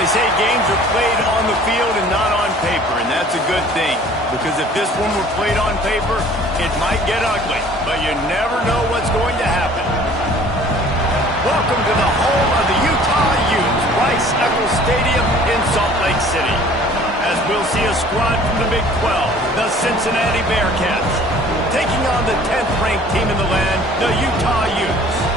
They say games are played on the field and not on paper, and that's a good thing. Because if this one were played on paper, it might get ugly, but you never know what's going to happen. Welcome to the home of the Utah Utes, Rice-Eccles Stadium in Salt Lake City. As we'll see a squad from the Big 12, the Cincinnati Bearcats, taking on the 10th-ranked team in the land, the Utah Utes.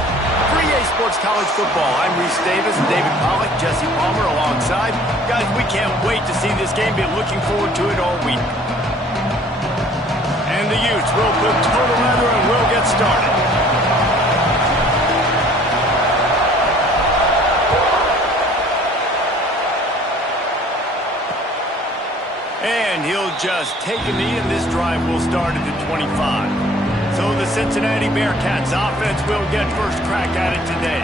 For EA Sports College Football, I'm Reese Davis, David Pollack, Jesse Palmer alongside. Guys, we can't wait to see this game. Been looking forward to it all week. And the Utes will put total leather and we'll get started. And he'll just take a knee, and this drive will start at the 25. So the Cincinnati Bearcats offense will get first crack at it today.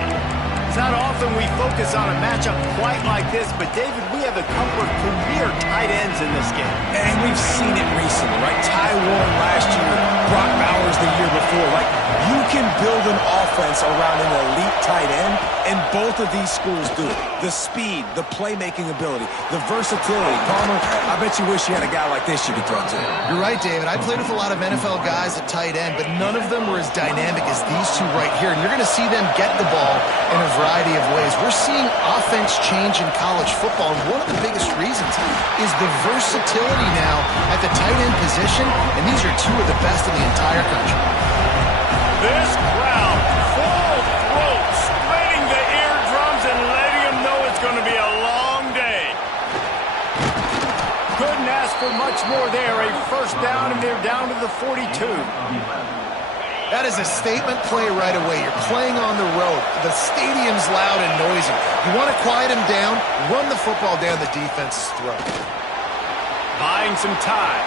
It's not often we focus on a matchup quite like this, but David, we have a couple of premier tight ends in this game. And we've seen it recently, right? Ty Warren last year, Brock Bowers the year before. Like, you can build an offense around an elite tight end, and both of these schools do it. The speed, the playmaking ability, the versatility. Palmer, I bet you wish you had a guy like this you could throw to. You're right, David. I played with a lot of NFL guys at tight end, but none of them were as dynamic as these two right here. And you're going to see them get the ball in a variety of ways. We're seeing offense change in college football, and one of the biggest reasons is the versatility now at the tight end position, and these are two of the best in the entire country. This crowd, full throat, splitting the eardrums and letting them know it's going to be a long day. Couldn't ask for much more there. A first down, and they're down to the 42. That is a statement play right away. You're playing on the road. The stadium's loud and noisy. You want to quiet him down, run the football down the defense's throat. Buying some time.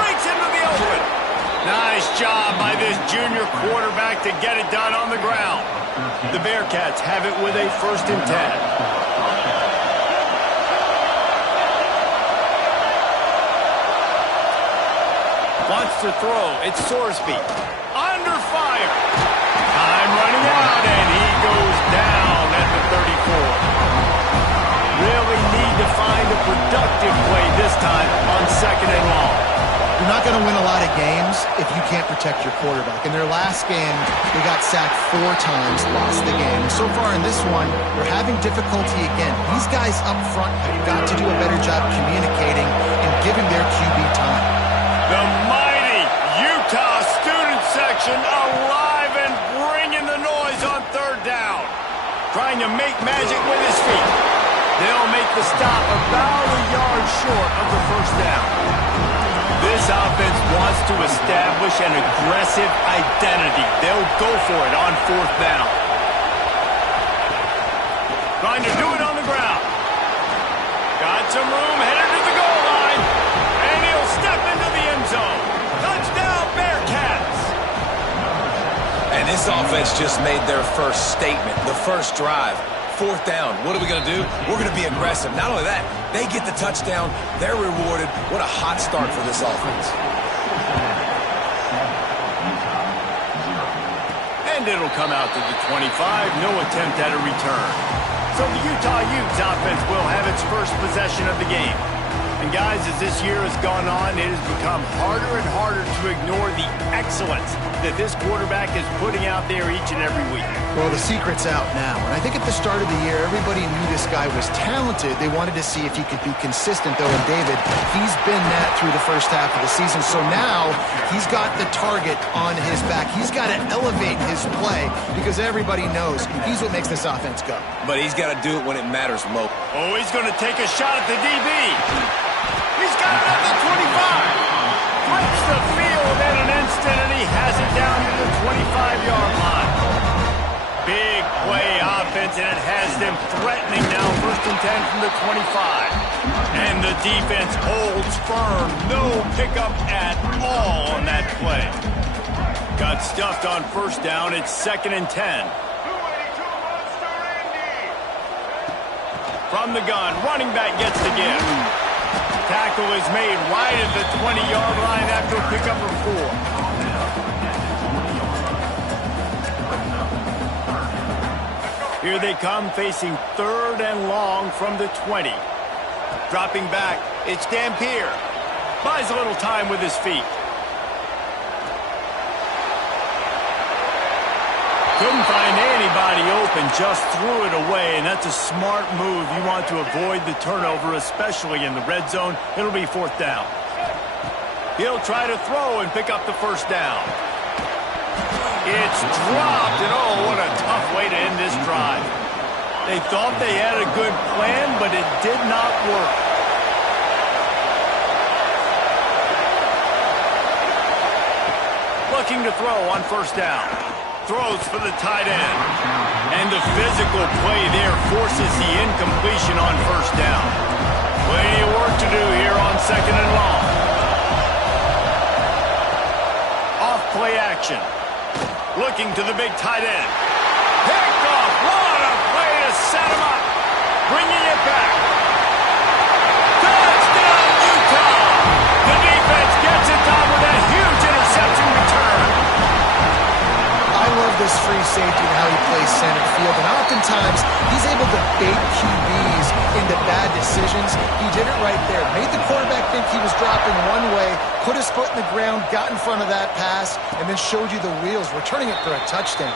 Breaks into the open. Nice job by this junior quarterback to get it done on the ground. The Bearcats have it with a 1st and 10. Wants to throw. It's Sorsby. Under fire. Time running out, and he goes down at the 34. Really need to find a productive play this time on 2nd and long. You're not going to win a lot of games if you can't protect your quarterback. In their last game, they got sacked 4 times, lost the game. So far in this one, they're having difficulty again. These guys up front have got to do a better job communicating and giving their QB time. The mighty Utah student section alive and bringing the noise on 3rd down. Trying to make magic with his feet. They'll make the stop about a yard short of the 1st down. This offense wants to establish an aggressive identity. They'll go for it on 4th down. Trying to do it on the ground. Got some room, headed to the goal line. And he'll step into the end zone. Touchdown, Bearcats! And this offense just made their first statement, the first drive. 4th down. What are we going to do? We're going to be aggressive. Not only that, they get the touchdown. They're rewarded. What a hot start for this offense. And it'll come out to the 25. No attempt at a return. So the Utah Utes offense will have its first possession of the game. And guys, as this year has gone on, it has become harder and harder to ignore the excellence that this quarterback is putting out there each and every week. Well, the secret's out now. And I think at the start of the year, everybody knew this guy was talented. They wanted to see if he could be consistent, though. And David, he's been that through the first half of the season. So now he's got the target on his back. He's got to elevate his play because everybody knows he's what makes this offense go. But he's got to do it when it matters most. Oh, he's going to take a shot at the DB. He's got it at the 25. Flips the field in an instant, and he has it down to the 25-yard line. Big play offense, and it has them threatening now. 1st and 10 from the 25. And the defense holds firm. No pickup at all on that play. Got stuffed on 1st down. It's 2nd and 10. From the gun, running back gets the give. Tackle is made right at the 20-yard line after pickup of 4. Here they come facing 3rd and long from the 20. Dropping back, it's Dampier. Buys a little time with his feet. Couldn't find anybody open, just threw it away, and that's a smart move. You want to avoid the turnover, especially in the red zone. It'll be 4th down. He'll try to throw and pick up the 1st down. It's dropped, and oh, what a tough way to end this drive. They thought they had a good plan, but it did not work. Looking to throw on 1st down. Throws for the tight end. And the physical play there forces the incompletion on 1st down. Plenty of work to do here on 2nd and long. Off play action. Looking to the big tight end. Picked off. What a play to set him up. Bringing it back. Touchdown, Utah. The defense gets it done with a huge interception return. I love this free safety and how he plays center field, and oftentimes he's able to bait QBs into bad decisions. He did it right there. Made the quarterback think he was dropping one way, put his foot in the ground, got in front of that pass, and then showed you the wheels, returning it for a touchdown.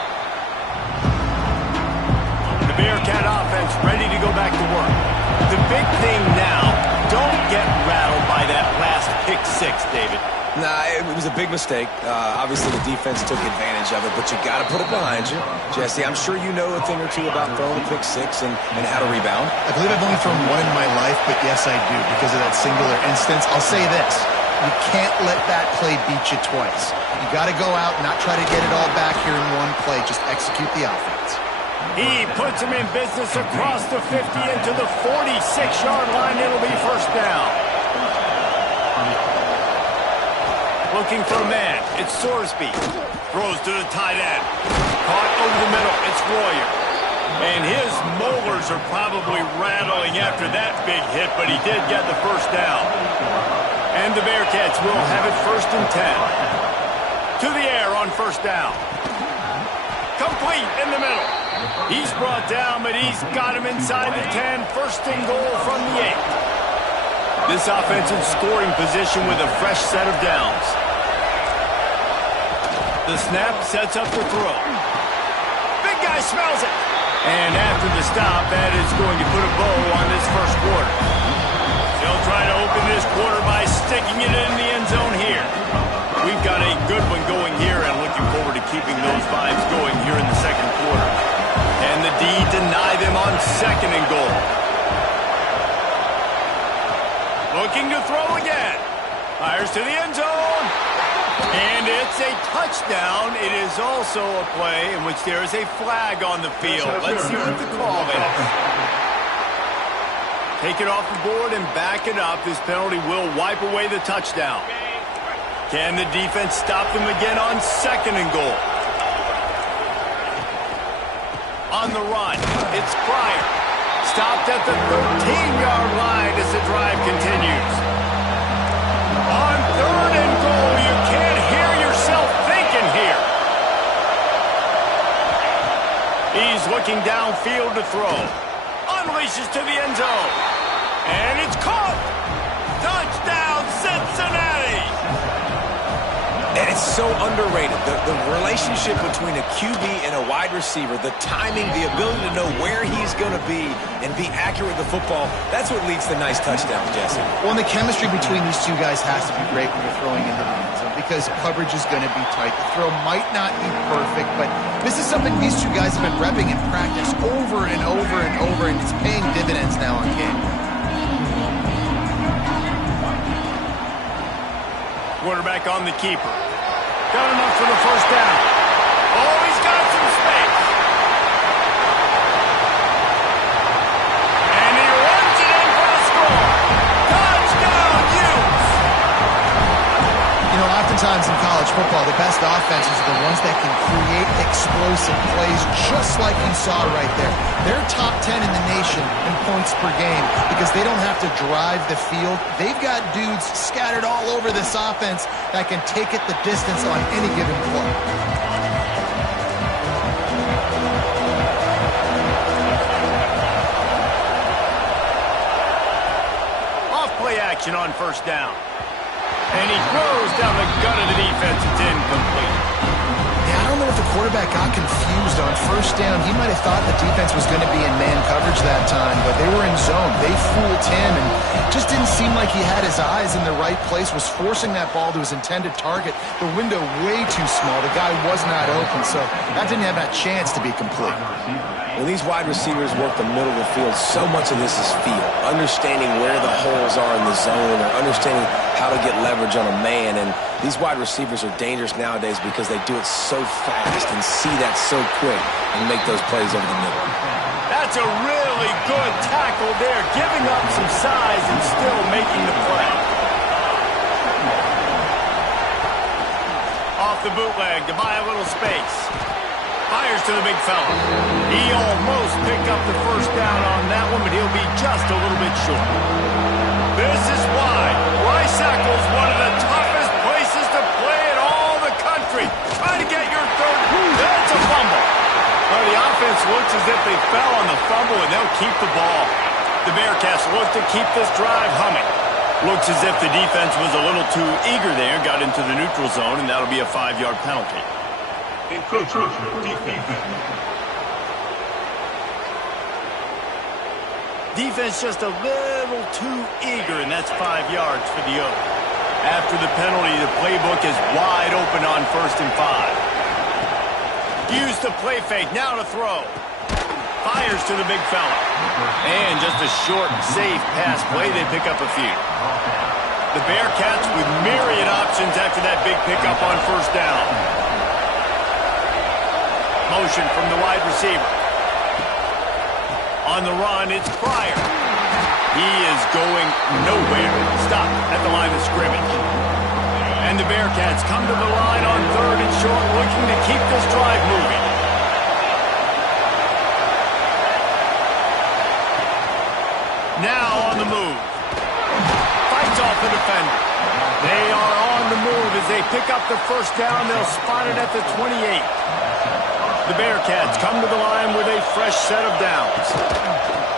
The Bearcat offense ready to go back to work. The big thing now, don't get rattled by that last pick 6, David. Nah, it was a big mistake. Obviously, the defense took advantage of it, but you got to put it behind you. Jesse, I'm sure you know a thing or two about throwing a pick 6 and how to rebound. I believe I've only thrown one in my life, but yes, I do, because of that singular instance. I'll say this. You can't let that play beat you twice. You got to go out and not try to get it all back here in one play. Just execute the offense. He puts him in business across the 50 into the 46-yard line. It'll be 1st down. Looking for a man. It's Sorsby. Throws to the tight end. Caught over the middle. It's Royer. And his molars are probably rattling after that big hit, but he did get the 1st down. And the Bearcats will have it 1st and 10. To the air on 1st down. Complete in the middle. He's brought down, but he's got him inside the 10. 1st and goal from the 8. This offense in scoring position with a fresh set of downs. The snap sets up the throw. Big guy smells it. And after the stop, that is going to put a bow on this 1st quarter. They'll try to open this quarter by sticking it in the end zone here. We've got a good one going here, and looking forward to keeping those vibes going here in the 2nd quarter. And the D deny them on 2nd and goal. Looking to throw again. Fires to the end zone. And it's a touchdown. It is also a play in which there is a flag on the field. Let's see what the call is. Take it off the board and back it up. This penalty will wipe away the touchdown. Can the defense stop them again on 2nd and goal? On the run, it's Pryor. Stopped at the 13-yard line as the drive continues. On 3rd and goal, you can't hear yourself thinking here. He's looking downfield to throw. Unleashes to the end zone. And it's caught. Touchdown, Cincinnati. And it's so underrated. The relationship between a QB and a wide receiver, the timing, the ability to know where he's going to be and be accurate with the football, that's what leads to nice touchdowns, Jesse. Well, and the chemistry between these two guys has to be great when you're throwing into the end zone because coverage is going to be tight. The throw might not be perfect, but this is something these two guys have been repping in practice over and over and over, and it's paying dividends now on game. Quarterback on the keeper. Got enough for the 1st down. Oh, he's got some space. And he runs it in for the score. Touchdown, Utes. You know, oftentimes in college football, the best offenses are the ones that can create explosive plays, just like you saw right there. They're top 10 in the nation in points per game because they don't have to drive the field. They've got dudes scattered all over this offense that can take it the distance on any given play. play action on first down. And he throws down the gut of the defense. It's incomplete. Yeah, I don't know if the quarterback got confused on first down. He might have thought the defense was going to be in man coverage that time, but they were in zone. They fooled him and just didn't seem like he had his eyes in the right place, was forcing that ball to his intended target. The window way too small. The guy was not open, so that didn't have that chance to be complete. When these wide receivers work the middle of the field, so much of this is feel. Understanding where the holes are in the zone or understanding how to get leverage on a man. And these wide receivers are dangerous nowadays because they do it so fast and see that so quick and make those plays over the middle. That's a really good tackle there, giving up some size and still making the play. Off the bootleg to buy a little space. Fires to the big fella. He almost picked up the first down on that one, but he'll be just a little bit short. This is why Rice-Eccles, one of the toughest places to play in all the country. Try to get your third. That's a fumble. Well, the offense looks as if they fell on the fumble, and they'll keep the ball. The Bearcats look to keep this drive humming. Looks as if the defense was a little too eager there, got into the neutral zone, and that'll be a 5-yard penalty. Defense just a little too eager, and that's 5 yards for the Oak. After the penalty, the playbook is wide open on 1st and 5. Use the play fake, now to throw. Fires to the big fella. And just a short, safe pass play, they pick up a few. The Bearcats with myriad options after that big pickup on 1st down. Motion from the wide receiver. On the run, it's Pryor. He is going nowhere. Stop at the line of scrimmage. And the Bearcats come to the line on 3rd and short, looking to keep this drive moving. Now on the move. Fights off the defender. They are on the move as they pick up the first down. They'll spot it at the 28. The Bearcats come to the line with a fresh set of downs.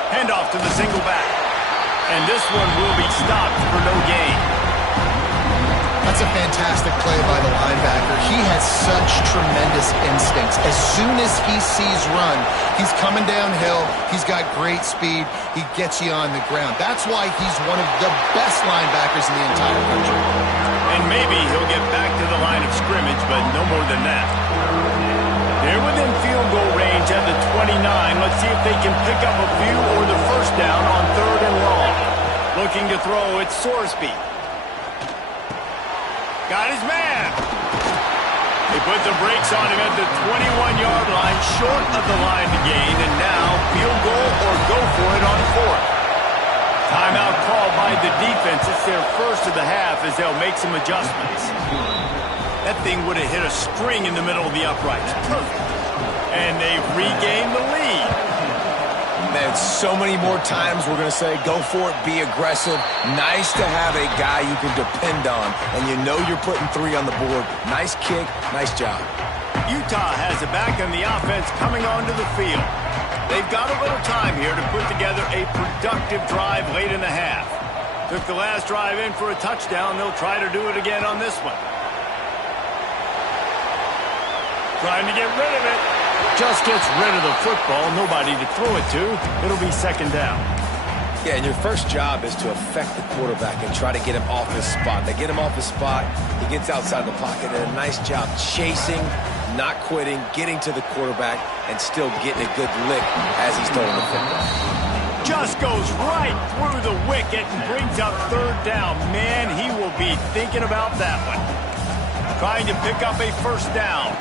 Handoff to the single back. And this one will be stopped for no gain. That's a fantastic play by the linebacker. He has such tremendous instincts. As soon as he sees run, he's coming downhill. He's got great speed. He gets you on the ground. That's why he's one of the best linebackers in the entire country. And maybe he'll get back to the line of scrimmage, but no more than that. They're within field goal range at the 29. Let's see if they can pick up a few or the first down on 3rd and long. Looking to throw, it's Sorsby. Got his man. They put the brakes on him at the 21-yard line, short of the line to gain, and now field goal or go for it on 4th. Timeout called by the defense. It's their first of the half as they'll make some adjustments. That thing would have hit a string in the middle of the uprights. Perfect. And they've regained the lead. Man, so many more times we're going to say, go for it, be aggressive. Nice to have a guy you can depend on, and you know you're putting 3 on the board. Nice kick, nice job. Utah has it back in the offense coming onto the field. They've got a little time here to put together a productive drive late in the half. Took the last drive in for a touchdown. They'll try to do it again on this one. Trying to get rid of it. Just gets rid of the football. Nobody to throw it to. It'll be 2nd down. Yeah, and your first job is to affect the quarterback and try to get him off his spot. They get him off his spot. He gets outside the pocket. And a nice job chasing, not quitting, getting to the quarterback, and still getting a good lick as he's throwing the football. Just goes right through the wicket and brings up 3rd down. Man, he will be thinking about that one. Trying to pick up a first down.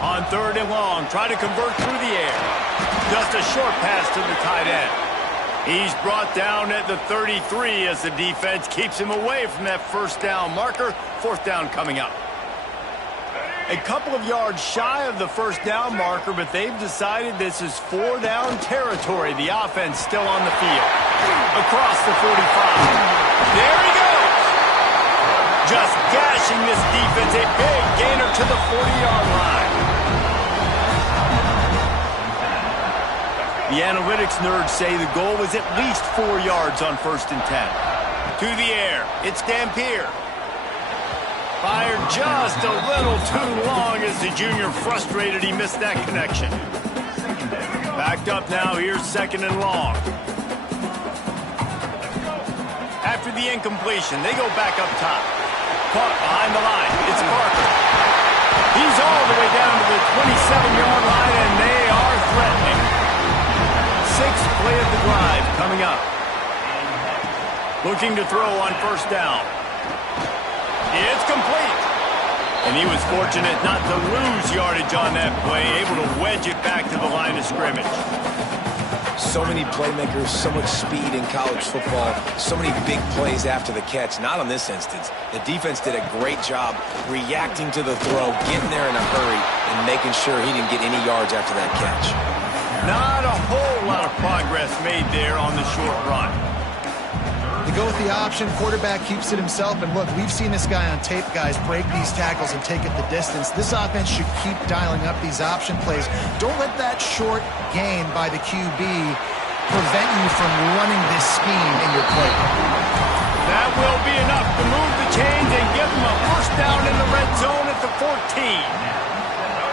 On 3rd and long, try to convert through the air. Just a short pass to the tight end. He's brought down at the 33 as the defense keeps him away from that first down marker. 4th down coming up. A couple of yards shy of the first down marker, but they've decided this is 4-down territory. The offense still on the field. Across the 45. There he goes. Just gashing this defense. A big gainer to the 40-yard line. The analytics nerds say the goal was at least 4 yards on 1st and 10. To the air. It's Dampier. Fired just a little too long as the junior frustrated he missed that connection. Backed up now. Here's 2nd and long. After the incompletion, they go back up top. Caught behind the line. It's Parker. He's all the way down to the 27-yard line, and they are threatening. 6th play of the drive coming up. Looking to throw on 1st down. It's complete. And he was fortunate not to lose yardage on that play, able to wedge it back to the line of scrimmage. So many playmakers, so much speed in college football, so many big plays after the catch. Not on this instance. The defense did a great job reacting to the throw, getting there in a hurry, and making sure he didn't get any yards after that catch. Not a whole lot of progress made there on the short run. They go with the option. Quarterback keeps it himself. And look, we've seen this guy on tape, guys, break these tackles and take it the distance. This offense should keep dialing up these option plays. Don't let that short gain by the QB prevent you from running this scheme in your play. That will be enough to move the chains and give them a 1st down in the red zone at the 14.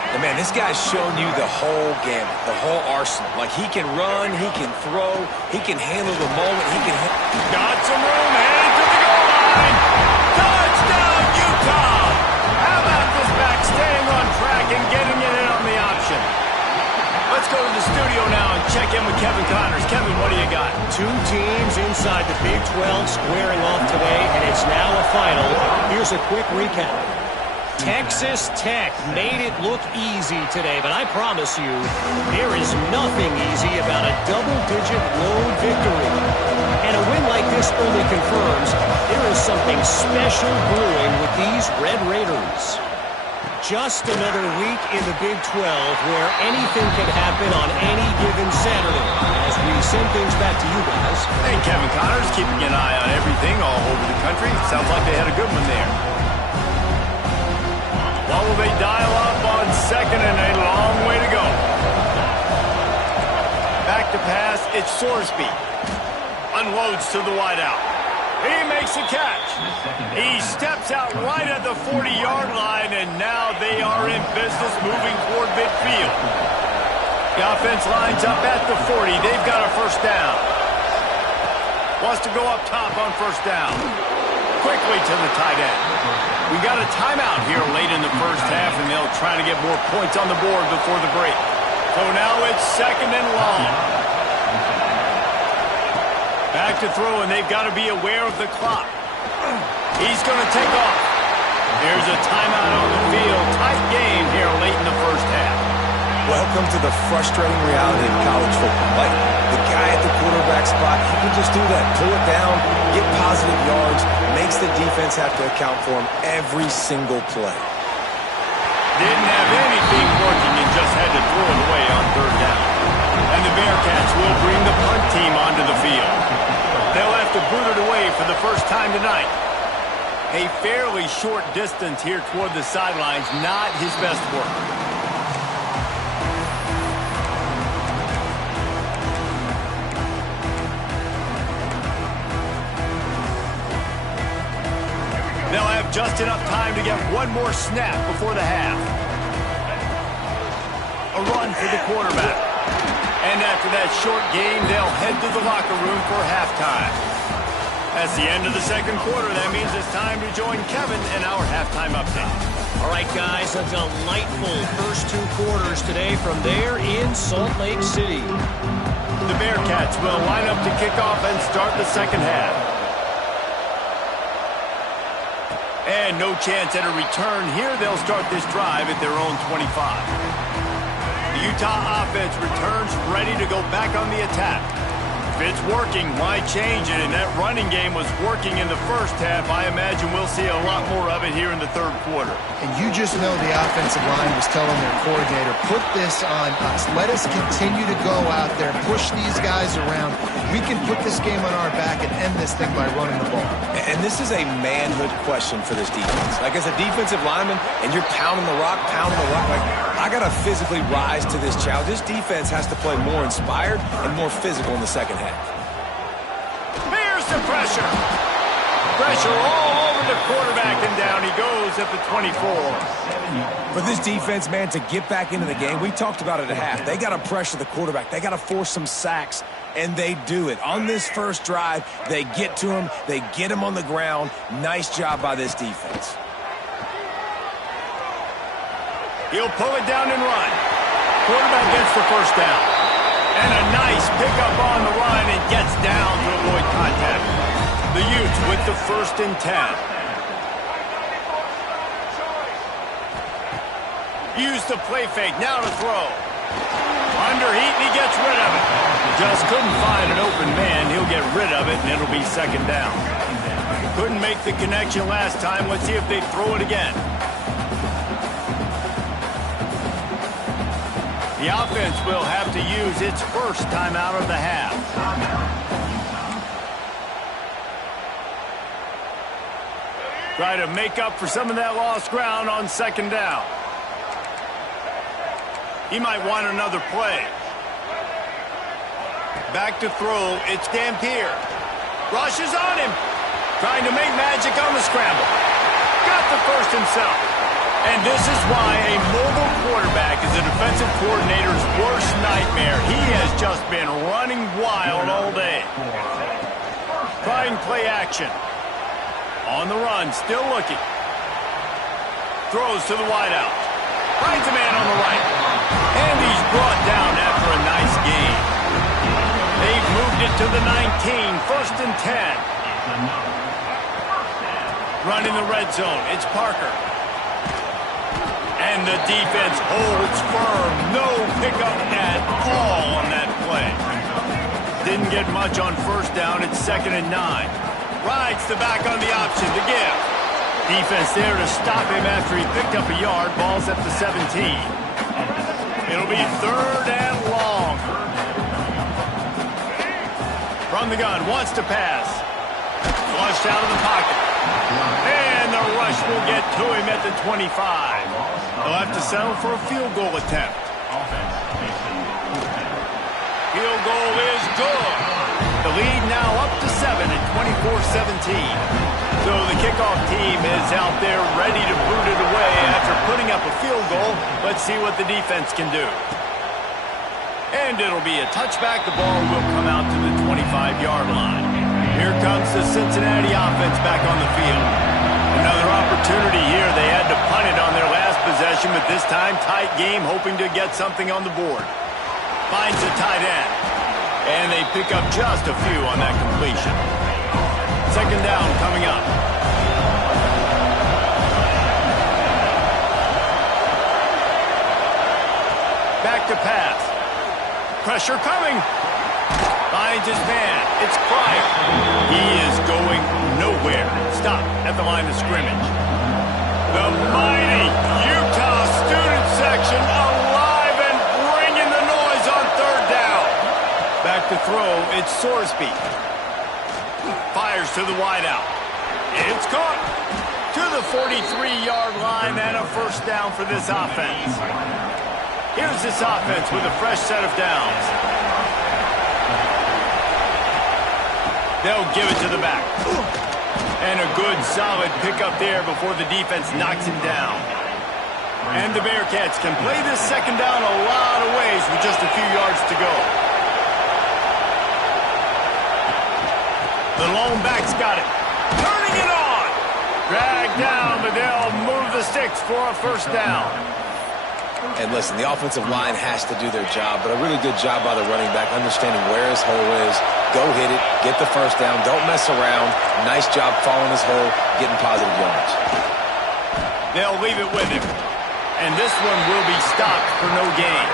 And man, this guy's shown you the whole gamut, the whole arsenal. Like, he can run, he can throw, he can handle the moment, he can... Got some room, heading to the goal line. Touchdown, Utah! How about this back staying on track and getting it in on the option? Let's go to the studio now and check in with Kevin Connors. Kevin, what do you got? 2 teams inside the Big 12 squaring off today, and it's now a final. Here's a quick recap. Texas Tech made it look easy today, but I promise you, there is nothing easy about a double-digit road victory. And a win like this only confirms there is something special brewing with these Red Raiders. Just another week in the Big 12 where anything can happen on any given Saturday. As we send things back to you guys. Hey, Kevin Connors, keeping an eye on everything all over the country. Sounds like they had a good one there. What will they dial up on 2nd and a long way to go? Back to pass, it's Sorsby. Unloads to the wideout. He makes a catch. He steps out right at the 40-yard line, and now they are in business moving toward midfield. The offense lines up at the 40. They've got a 1st down. Wants to go up top on 1st down. Quickly to the tight end. We got a timeout here late in the 1st half, and they'll try to get more points on the board before the break. So now it's 2nd and long. Back to throw, and they've got to be aware of the clock. He's going to take off. Here's a timeout on the field. Tight game here late in the 1st half. Welcome to the frustrating reality of college football. Like, the guy at the quarterback spot, he can just do that. Pull it down, get positive yards, makes the defense have to account for him every single play. Didn't have anything working and just had to throw it away on 3rd down. And the Bearcats will bring the punt team onto the field. They'll have to boot it away for the 1st time tonight. A fairly short distance here toward the sidelines, not his best work. They'll have just enough time to get one more snap before the half. A run for the quarterback. And after that short game, they'll head to the locker room for halftime. That's the end of the 2nd quarter. That means it's time to join Kevin in our halftime update. All right, guys, a delightful first 2 quarters today from there in Salt Lake City. The Bearcats will line up to kick off and start the 2nd half. And no chance at a return here. They'll start this drive at their own 25. The Utah offense returns ready to go back on the attack. If it's working, why change it? And that running game was working in the 1st half. I imagine we'll see a lot more of it here in the 3rd quarter. And you just know the offensive line was telling their coordinator, put this on us. Let us continue to go out there, push these guys around. We can put this game on our back and end this thing by running the ball. And this is a manhood question for this defense. Like, as a defensive lineman, and you're pounding the rock, like, I got to physically rise to this challenge. This defense has to play more inspired and more physical in the 2nd half. Here's the pressure. Pressure all over the quarterback, and down he goes at the 24. For this defense, man, to get back into the game, we talked about it at half. They got to pressure the quarterback. They got to force some sacks, and they do it. On this first drive, they get to him. They get him on the ground. Nice job by this defense. He'll pull it down and run. Quarterback gets the first down. And a nice pickup on the run and gets down to avoid contact. The Utes with the 1st and 10. Use the play fake, now to throw. Under heat, and he gets rid of it. Just couldn't find an open man. He'll get rid of it, and it'll be 2nd down. Couldn't make the connection last time. Let's see if they throw it again. The offense will have to use its first timeout of the half. Try to make up for some of that lost ground on 2nd down. He might want another play. Back to throw. It's Dampier. Rushes on him. Trying to make magic on the scramble. Got the first himself. And this is why a mobile quarterback is a defensive coordinator's worst nightmare. He has just been running wild all day. Trying play action. On the run, still looking. Throws to the wideout. Finds a man on the right. And he's brought down after a nice gain. They've moved it to the 19, 1st and 10. Run in the red zone. It's Parker. And the defense holds firm. No pickup at all on that play. Didn't get much on 1st down. It's 2nd and 9. Rides the back on the option to give. Defense there to stop him after he picked up a yard. Ball's at the 17. It'll be 3rd and long. From the gun, wants to pass. Flushed out of the pocket. And the rush will get to him at the 25. They'll have to settle for a field goal attempt. Field goal is good. The lead now up to 7 at 24-17. So the kickoff team is out there ready to boot it away after putting up a field goal. Let's see what the defense can do. And it'll be a touchback. The ball will come out to the 25-yard line. Here comes the Cincinnati offense back on the field. Another opportunity here. They had to punt it on their last possession, but this time tight game, hoping to get something on the board. Finds a tight end. And they pick up just a few on that completion. 2nd down coming up. Back to pass. Pressure coming. Finds his man. It's Pryor. He is going nowhere. Stop at the line of scrimmage. The mighty Utah student section alive and bringing the noise on 3rd down. Back to throw. It's Sorsby. Fires to the wideout. It's caught. To the 43-yard line and a 1st down for this offense. Here's this offense with a fresh set of downs. They'll give it to the back. And a good, solid pickup there before the defense knocks him down. And the Bearcats can play this 2nd down a lot of ways with just a few yards to go. The lone back's got it. Turning it on. Dragged down, but they'll move the sticks for a 1st down. And listen, the offensive line has to do their job, but a really good job by the running back, understanding where his hole is. Go hit it, get the 1st down, don't mess around. Nice job following his hole, getting positive yards. They'll leave it with him. And this one will be stopped for no gain.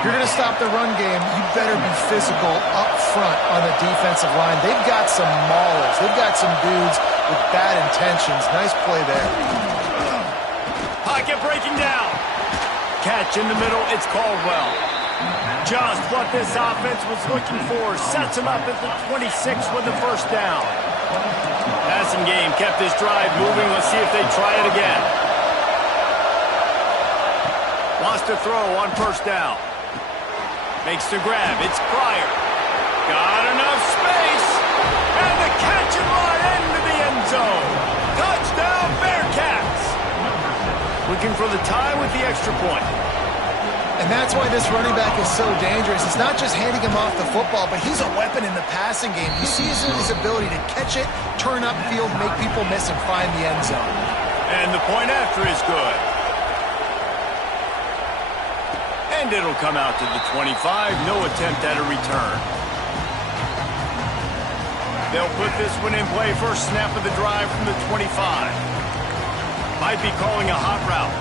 If you're going to stop the run game, you better be physical up front on the defensive line. They've got some maulers. They've got some dudes with bad intentions. Nice play there. Pocket breaking down. Catch in the middle. It's Caldwell. Just what this offense was looking for. Sets him up at the 26 with the 1st down. Passing game kept this drive moving. Let's see if they try it again. Wants to throw on 1st down. Makes the grab. It's Pryor. Got enough space. And the catch and looking for the tie with the extra point. And that's why this running back is so dangerous. It's not just handing him off the football, but he's a weapon in the passing game. You see his ability to catch it, turn upfield, make people miss, and find the end zone. And the point after is good. And it'll come out to the 25. No attempt at a return. They'll put this one in play. First snap of the drive from the 25. Might be calling a hot route.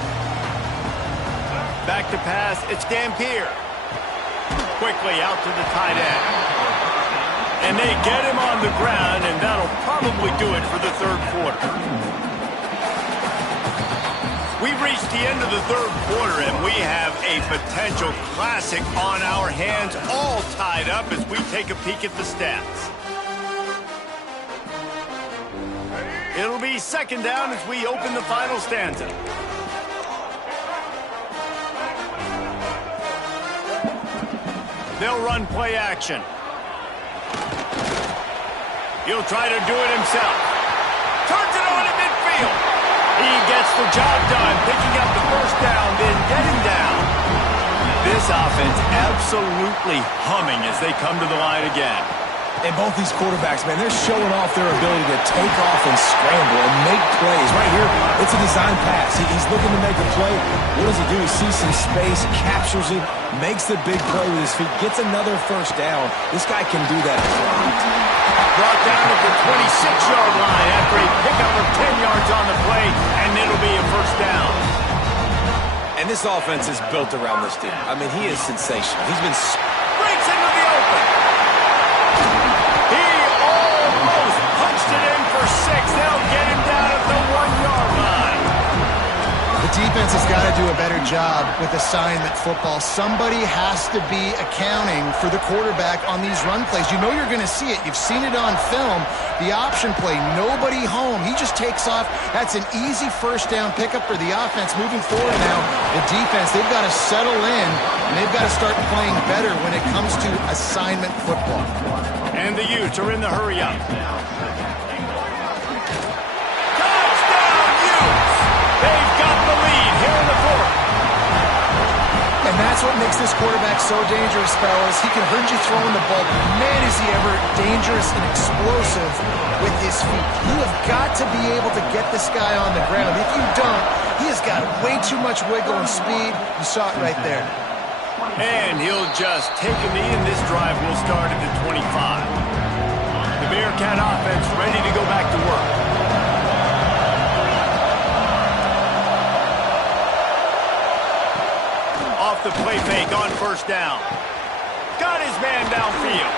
Back to pass, it's Dampier. Quickly out to the tight end. And they get him on the ground, and that'll probably do it for the third quarter. We've reached the end of the third quarter, and we have a potential classic on our hands, all tied up as we take a peek at the stats. It'll be second down as we open the final stanza. They'll run play action. He'll try to do it himself. Turns it on at midfield. He gets the job done, picking up the first down, then getting down. This offense absolutely humming as they come to the line again. And both these quarterbacks, man, they're showing off their ability to take off and scramble and make plays. Right here, it's a design pass. He's looking to make a play. What does he do? He sees some space, captures it, makes the big play with his feet, gets another first down. This guy can do that a lot. Brought down at the 26-yard line after a pickup of 10 yards on the play, and it'll be a first down. And this offense is built around this dude. I mean, he is sensational. He's been... Breaks into the open. He almost punched it in for 6. They'll get him down at the 1-yard line. The defense has got to do a better job with assignment football. Somebody has to be accounting for the quarterback on these run plays. You know you're going to see it. You've seen it on film. The option play, nobody home. He just takes off. That's an easy first down pickup for the offense. Moving forward now, the defense, they've got to settle in, and they've got to start playing better when it comes to assignment football. And the Utes are in the hurry-up. They've got the lead here in the fourth. And that's what makes this quarterback so dangerous, fellas. He can hurt you throwing the ball, but man, is he ever dangerous and explosive with his feet. You have got to be able to get this guy on the ground. If you don't, he has got way too much wiggle and speed. You saw it right there. And he'll just take a knee, and this drive will start at the 25. The Bearcat offense ready to go back to work. Off the play fake on first down. Got his man downfield.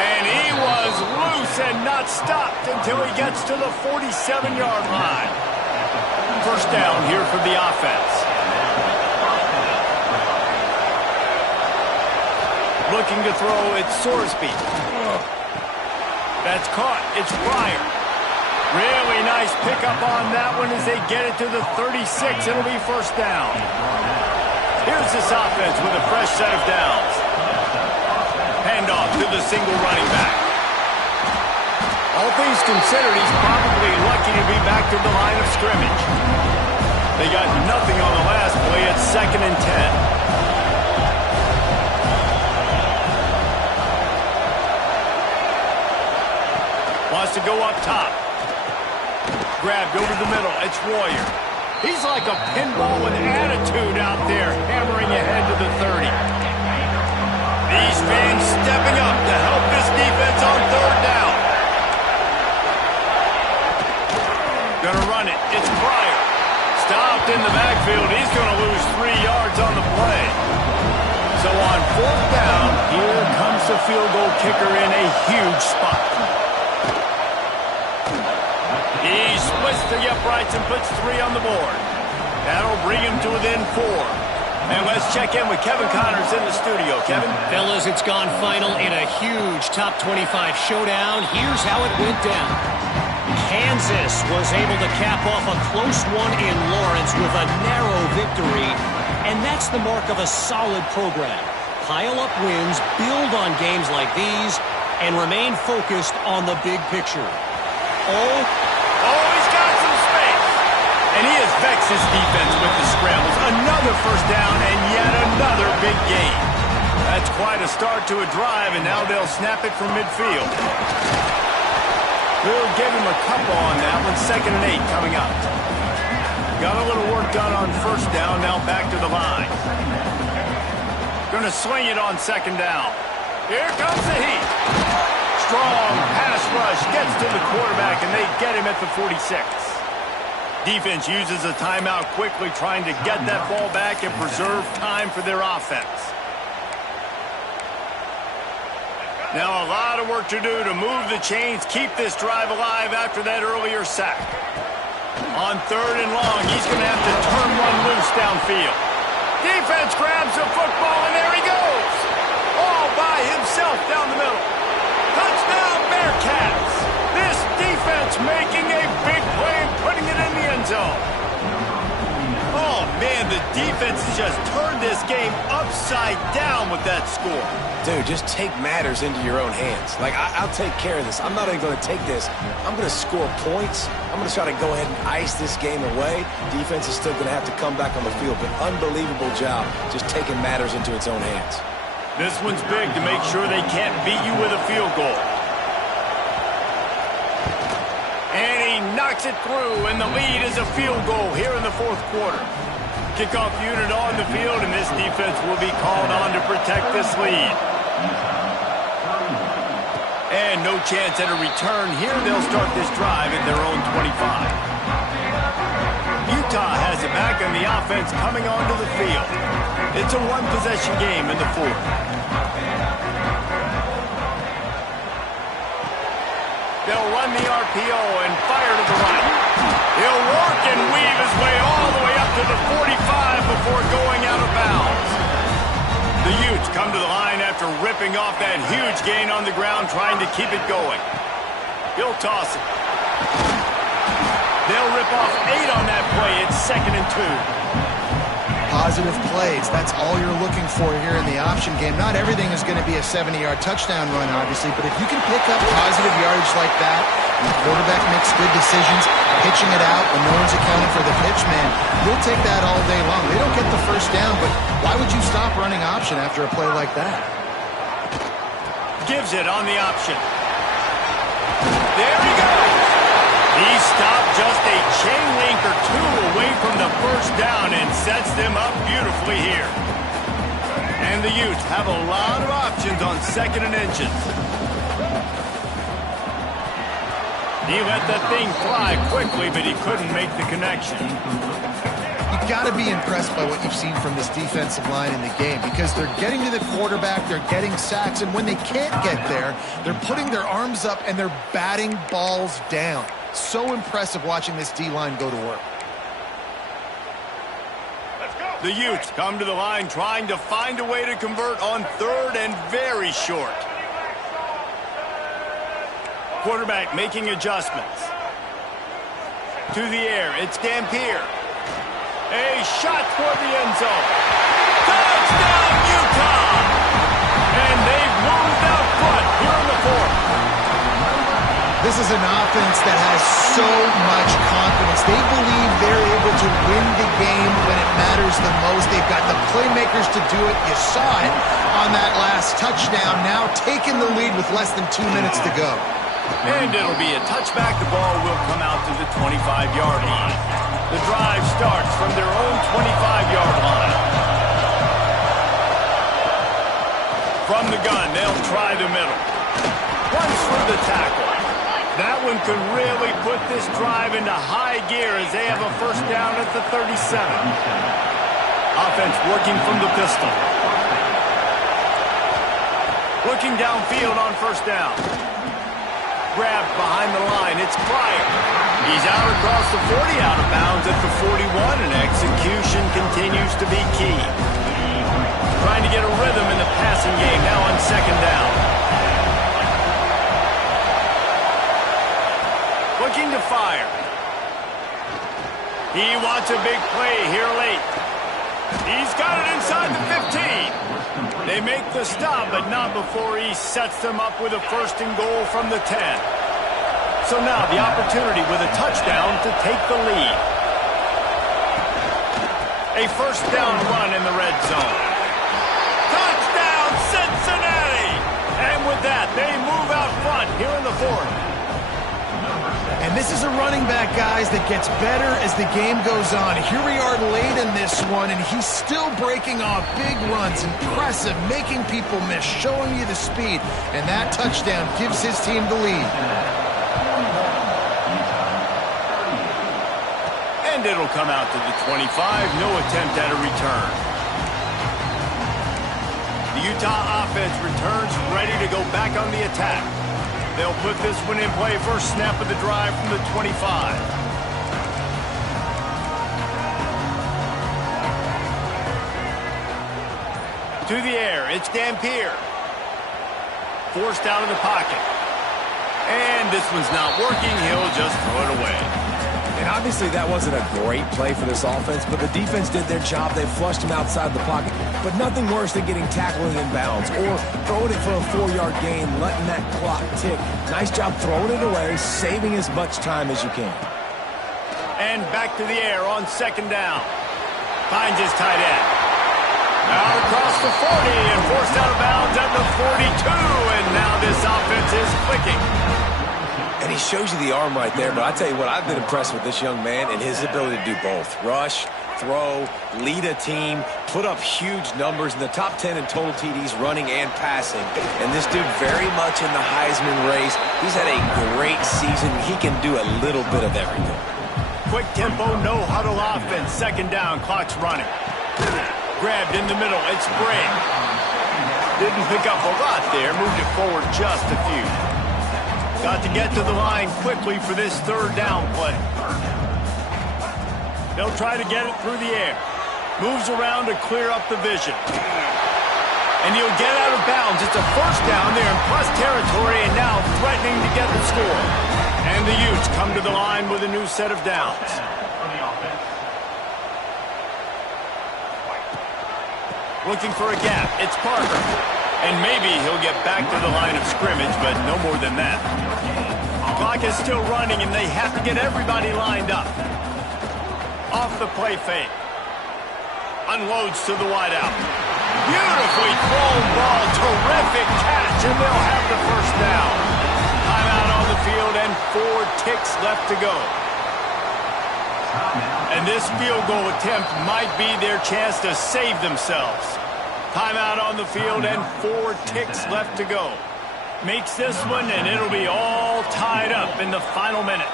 And he was loose and not stopped until he gets to the 47-yard line. First down here for the offense. Looking to throw, it's Sorsby. That's caught. It's Pryor. Really nice pickup on that one as they get it to the 36. It'll be first down. Here's this offense with a fresh set of downs. Handoff to the single running back. All things considered, he's probably lucky to be back to the line of scrimmage. They got nothing on the last play. It's 2nd and 10. Wants to go up top. Grabbed over the middle. It's Royer. He's like a pinball with attitude out there, hammering ahead to the 30. These fans stepping up to help this defense on third down. Gonna run it. It's Pryor. Stopped in the backfield. He's gonna lose 3 yards on the play. So on fourth down, here comes the field goal kicker in a huge spot. He splits the uprights and puts 3 on the board. That'll bring him to within 4. And let's check in with Kevin Connors in the studio. Kevin? Fellas, it's gone final in a huge top 25 showdown. Here's how it went down. Kansas was able to cap off a close one in Lawrence with a narrow victory. And that's the mark of a solid program. Pile up wins, build on games like these, and remain focused on the big picture. Oh, he's got some space. And he has vexed his defense with the scrambles. Another first down and yet another big gain. That's quite a start to a drive, and now they'll snap it from midfield. We'll give him a couple on that one. 2nd and 8 coming up. Got a little work done on first down, now back to the line. Going to swing it on 2nd down. Here comes the heat. Strong pass rush gets to the quarterback, and they get him at the 46. Defense uses a timeout quickly, trying to get that ball back and preserve time for their offense. Now a lot of work to do to move the chains, keep this drive alive after that earlier sack. On 3rd and long, he's going to have to turn one loose downfield. Defense grabs the football, and there he goes. All by himself down the middle. Touchdown, Bearcats. This defense making a big play and putting it in the end zone. Oh, man, the defense has just turned this game upside down with that score. Dude, just take matters into your own hands. Like, I'll take care of this. I'm not even going to take this. I'm going to score points. I'm going to try to go ahead and ice this game away. Defense is still going to have to come back on the field, but unbelievable job just taking matters into its own hands. This one's big to make sure they can't beat you with a field goal. And he knocks it through, and the lead is a field goal here in the 4th quarter. Kickoff unit on the field, and this defense will be called on to protect this lead. And no chance at a return here. They'll start this drive at their own 25. Utah has it back, and the offense coming onto the field. It's a one-possession game in the 4th. They'll run the RPO and fire to the right. He'll work and weave his way all the way up to the 45 before going out of bounds. The Utes come to the line after ripping off that huge gain on the ground, trying to keep it going. He'll toss it. They'll rip off 8 on that play. It's 2nd and 2. Positive plays. That's all you're looking for here in the option game. Not everything is going to be a 70-yard touchdown run, obviously, but if you can pick up positive yardage like that, and the quarterback makes good decisions, pitching it out when no one's accounting for the pitch, man, you'll take that all day long. They don't get the first down, but why would you stop running option after a play like that? Gives it on the option. There he goes. He stopped just a chain link or 2 away from the first down and sets them up beautifully here. And the Utes have a lot of options on 2nd and inches. He let that thing fly quickly, but he couldn't make the connection. You've got to be impressed by what you've seen from this defensive line in the game, because they're getting to the quarterback, they're getting sacks, and when they can't get there, they're putting their arms up and they're batting balls down. So impressive watching this D-line go to work. The Utes come to the line trying to find a way to convert on 3rd and very short. Quarterback making adjustments. To the air, it's Dampier. A shot toward the end zone. Touchdown, Utah! And they've moved out front here in the 4th. This is an offense that has so much confidence. They believe they're able to win the game when it matters the most. They've got the playmakers to do it. You saw it on that last touchdown. Now taking the lead with less than 2 minutes to go. And it'll be a touchback. The ball will come out to the 25-yard line. The drive starts from their own 25-yard line. From the gun, they'll try the middle. Runs through the tackle. That one could really put this drive into high gear as they have a first down at the 37. Offense working from the pistol. Looking downfield on first down. Grabbed behind the line. It's Pryor. He's out across the 40, out of bounds at the 41, and execution continues to be key. Trying to get a rhythm in the passing game now on 2nd down. Looking to fire. He wants a big play here late. He's got it inside the 15. They make the stop, but not before he sets them up with a 1st and goal from the 10. So now the opportunity with a touchdown to take the lead. A first down run in the red zone. Touchdown, Cincinnati! And with that, they move out front here in the fourth. And this is a running back, guys, that gets better as the game goes on. Here we are late in this one, and he's still breaking off big runs. Impressive, making people miss, showing you the speed. And that touchdown gives his team the lead. And it'll come out to the 25. No attempt at a return. The Utah offense returns ready to go back on the attack. They'll put this one in play first snap of the drive from the 25. To the air, it's Dampier. Forced out of the pocket. And this one's not working. He'll just throw it away. And obviously that wasn't a great play for this offense, but the defense did their job. They flushed him outside the pocket. But nothing worse than getting tackled in bounds or throwing it for a 4-yard gain, letting that clock tick. Nice job throwing it away, saving as much time as you can. And back to the air on second down. Finds his tight end. Out across the 40 and forced out of bounds at the 42. And now this offense is clicking. And he shows you the arm right there, but I tell you what, I've been impressed with this young man and his ability to do both. Rush, throw, lead a team, put up huge numbers in the top 10 in total TDs running and passing. And this dude very much in the Heisman race. He's had a great season. He can do a little bit of everything. Quick tempo, no huddle offense. Second down, clock's running. Grabbed in the middle, it's Brink. Didn't pick up a lot there, moved it forward just a few. Got to get to the line quickly for this third down play. They'll try to get it through the air. Moves around to clear up the vision. And he'll get out of bounds. It's a first down. They're in plus territory and now threatening to get the score. And the Utes come to the line with a new set of downs. Looking for a gap. It's Parker. And maybe he'll get back to the line of scrimmage, but no more than that. Clock is still running, and they have to get everybody lined up. Off the play fake. Unloads to the wideout. Beautifully thrown ball. Terrific catch, and they'll have the first down. Timeout on the field, and 4 ticks left to go. And this field goal attempt might be their chance to save themselves. Timeout on the field and 4 ticks left to go. Makes this one and it'll be all tied up in the final minute.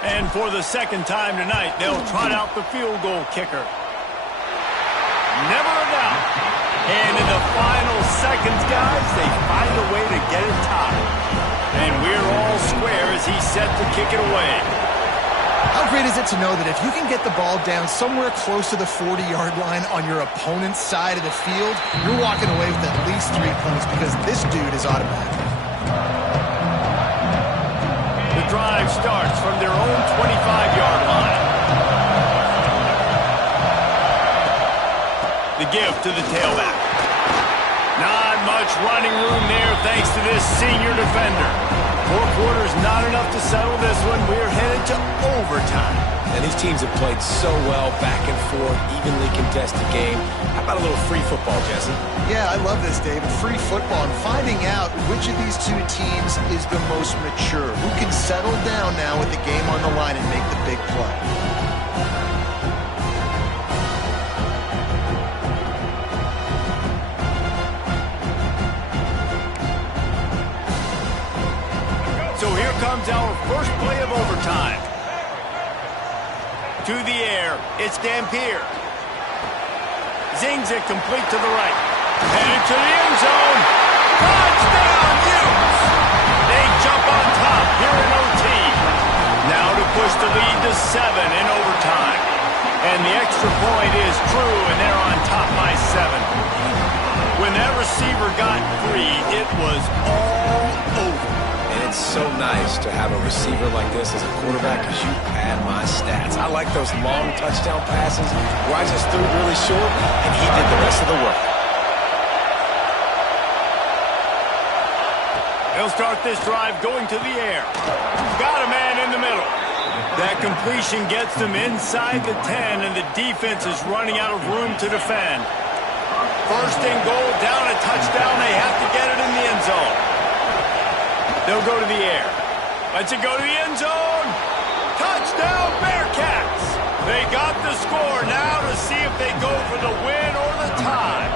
And for the second time tonight, they'll trot out the field goal kicker. Never a doubt. And in the final seconds, guys, they find a way to get it tied. And we're all square as he's set to kick it away. How great is it to know that if you can get the ball down somewhere close to the 40-yard line on your opponent's side of the field, you're walking away with at least 3 points because this dude is automatic. The drive starts from their own 25-yard line. The give to the tailback. Not much running room there thanks to this senior defender. 4 quarters not enough to settle this one. We're headed to overtime. And these teams have played so well, back and forth, evenly contested game. How about a little free football, Jesse? Yeah, I love this, David. Free football and finding out which of these 2 teams is the most mature. Who can settle down now with the game on the line and make the big play. So here comes our first play of overtime. To the air, it's Dampier. Zings it complete to the right. Headed to the end zone. Touchdown, Utes! They jump on top here in OT. Now to push the lead to 7 in overtime. And the extra point is true, and they're on top by 7. When that receiver got free, it was all over. And it's so nice to have a receiver like this as a quarterback because you pad my stats. I like those long touchdown passes where I just threw really short and he did the rest of the work. He'll start this drive going to the air. Got a man in the middle. That completion gets them inside the 10, and the defense is running out of room to defend. First and goal, down a touchdown. They have to get it in the end zone. They'll go to the air. Let's it go to the end zone. Touchdown, Bearcats. They got the score now to see if they go for the win or the tie.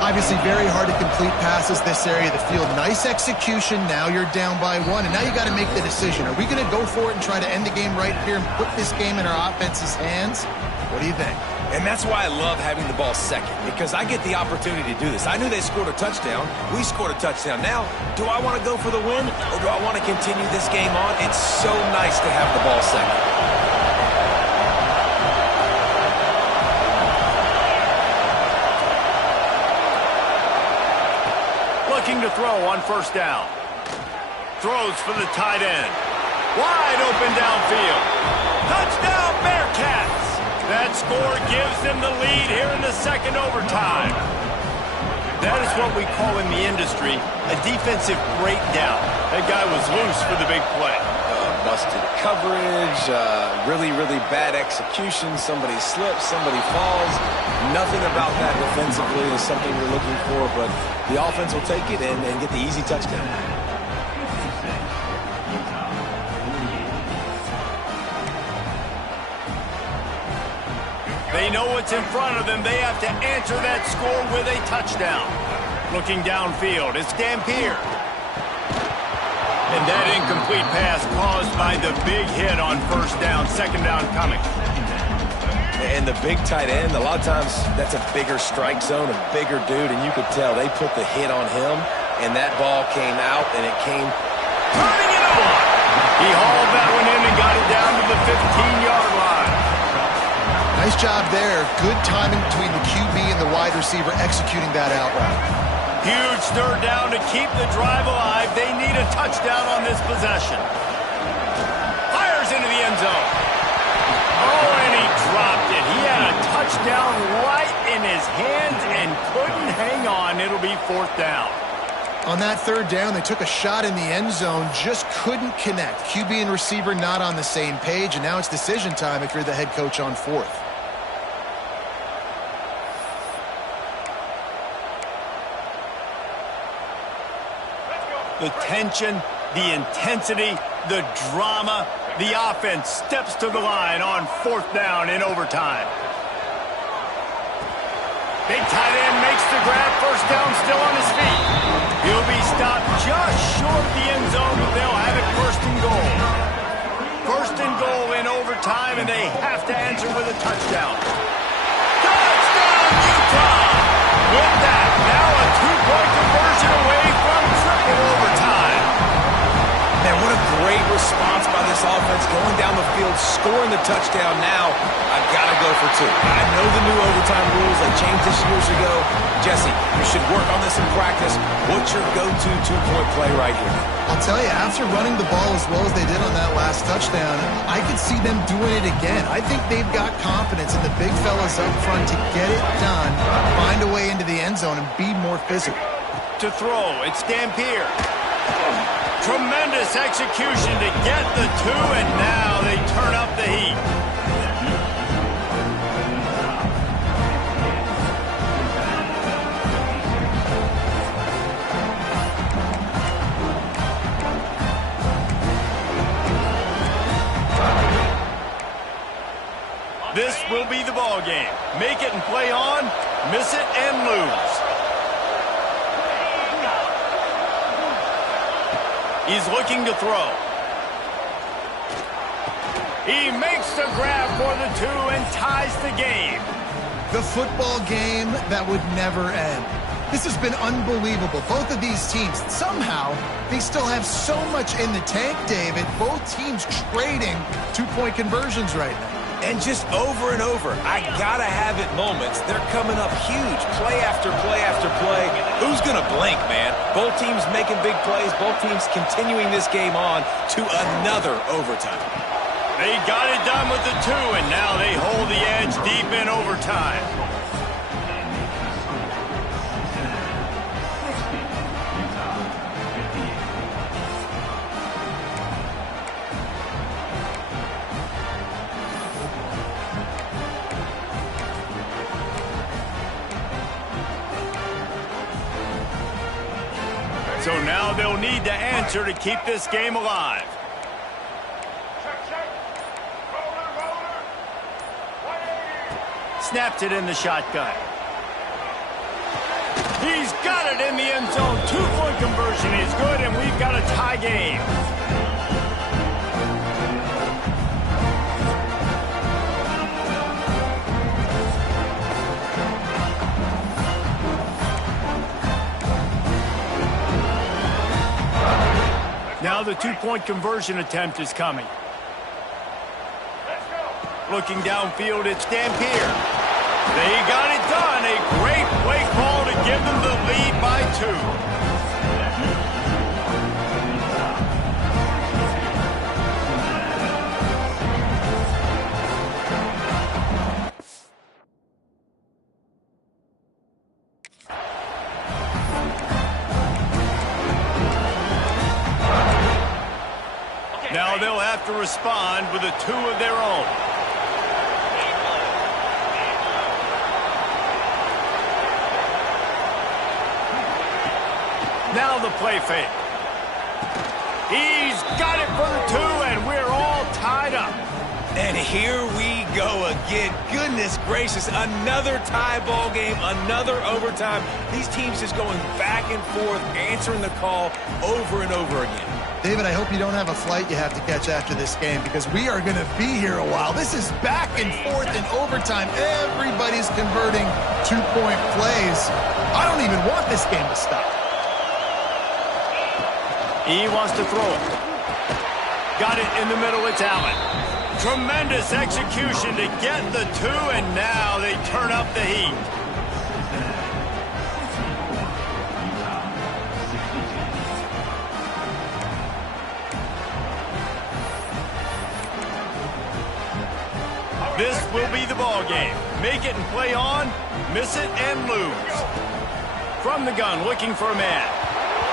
Obviously very hard to complete passes this area of the field. Nice execution. Now you're down by 1, and now you got to make the decision. Are we going to go for it and try to end the game right here and put this game in our offense's hands? What do you think? And that's why I love having the ball second, because I get the opportunity to do this. I knew they scored a touchdown. We scored a touchdown. Now, do I want to go for the win, or do I want to continue this game on? It's so nice to have the ball second. Looking to throw on first down. Throws for the tight end. Wide open downfield. Touchdown, Bearcats! That score gives them the lead here in the second overtime. That is what we call in the industry a defensive breakdown. That guy was loose for the big play. Busted coverage, really, really bad execution. Somebody slips, somebody falls. Nothing about that defensively is something we're looking for, but the offense will take it and get the easy touchdown. They know what's in front of them. They have to answer that score with a touchdown. Looking downfield, it's Dampier. And that incomplete pass caused by the big hit on first down. Second down coming. And the big tight end, a lot of times that's a bigger strike zone, a bigger dude, and you could tell they put the hit on him, and that ball came out, and it came turning it on. He hauled that one in and got it down to the 15-yard line. Nice job there. Good timing between the QB and the wide receiver executing that out route. Huge third down to keep the drive alive. They need a touchdown on this possession. Fires into the end zone. Oh, and he dropped it. He had a touchdown right in his hands and couldn't hang on. It'll be fourth down. On that third down, they took a shot in the end zone, just couldn't connect. QB and receiver not on the same page, and now it's decision time if you're the head coach on fourth. The tension, the intensity, the drama, the offense steps to the line on fourth down in overtime. Big tight end makes the grab, first down still on his feet. He'll be stopped just short of the end zone, but they'll have it first and goal. First and goal in overtime, and they have to answer with a touchdown. Touchdown, Utah! With that, now a two-point conversion away from triple overtime. Man, what a great response by this offense, going down the field, scoring the touchdown. Now, I've got to go for two. I know the new overtime rules, they changed this years ago. Jesse, you should work on this in practice. What's your go-to two-point play right here? I'll tell you, after running the ball as well as they did on that last touchdown, I could see them doing it again. I think they've got confidence in the big fellas up front to get it done, find a way into the end zone, and be more physical. To throw, it's Dampier. Tremendous execution to get the two, and now they turn up the heat. This will be the ball game. Make it and play on, miss it and lose. He's looking to throw. He makes the grab for the two and ties the game. The football game that would never end. This has been unbelievable. Both of these teams, somehow, they still have so much in the tank, David. Both teams trading two-point conversions right now. And just over and over, I gotta have it moments. They're coming up huge, play after play after play. Who's gonna blink, man? Both teams making big plays, both teams continuing this game on to another overtime. They got it done with the two, and now they hold the edge deep in overtime. So now they'll need to answer to keep this game alive. Snaps it in the shotgun. He's got it in the end zone. 2-point conversion is good, and we've got a tie game. Now the 2-point conversion attempt is coming. Looking downfield, it's Dampier. They got it done. A great play call to give them the lead by 2. Now they'll have to respond with a 2 of their own. Now the play fake. He's got it for the 2, and we're all tied up. And here we go again. Goodness gracious, another tie ball game, another overtime. These teams just going back and forth, answering the call over and over again. David, I hope you don't have a flight you have to catch after this game, because we are going to be here a while. This is back and forth in overtime. Everybody's converting 2-point plays. I don't even want this game to stop. He wants to throw it. Got it in the middle. It's Allen. Tremendous execution to get the 2, and now they turn up the heat. This will be the ball game. Make it and play on, miss it and lose. From the gun, looking for a man.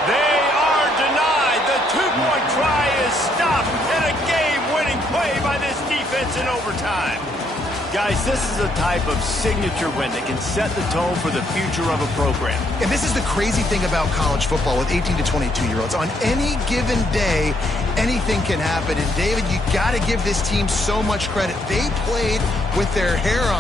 They are denied. The 2-point try is stopped, and a game-winning play by this defense in overtime. Guys, this is a type of signature win that can set the tone for the future of a program. And this is the crazy thing about college football with 18 to 22-year-olds. On any given day, anything can happen. And, David, you got to give this team so much credit. They played with their hair on.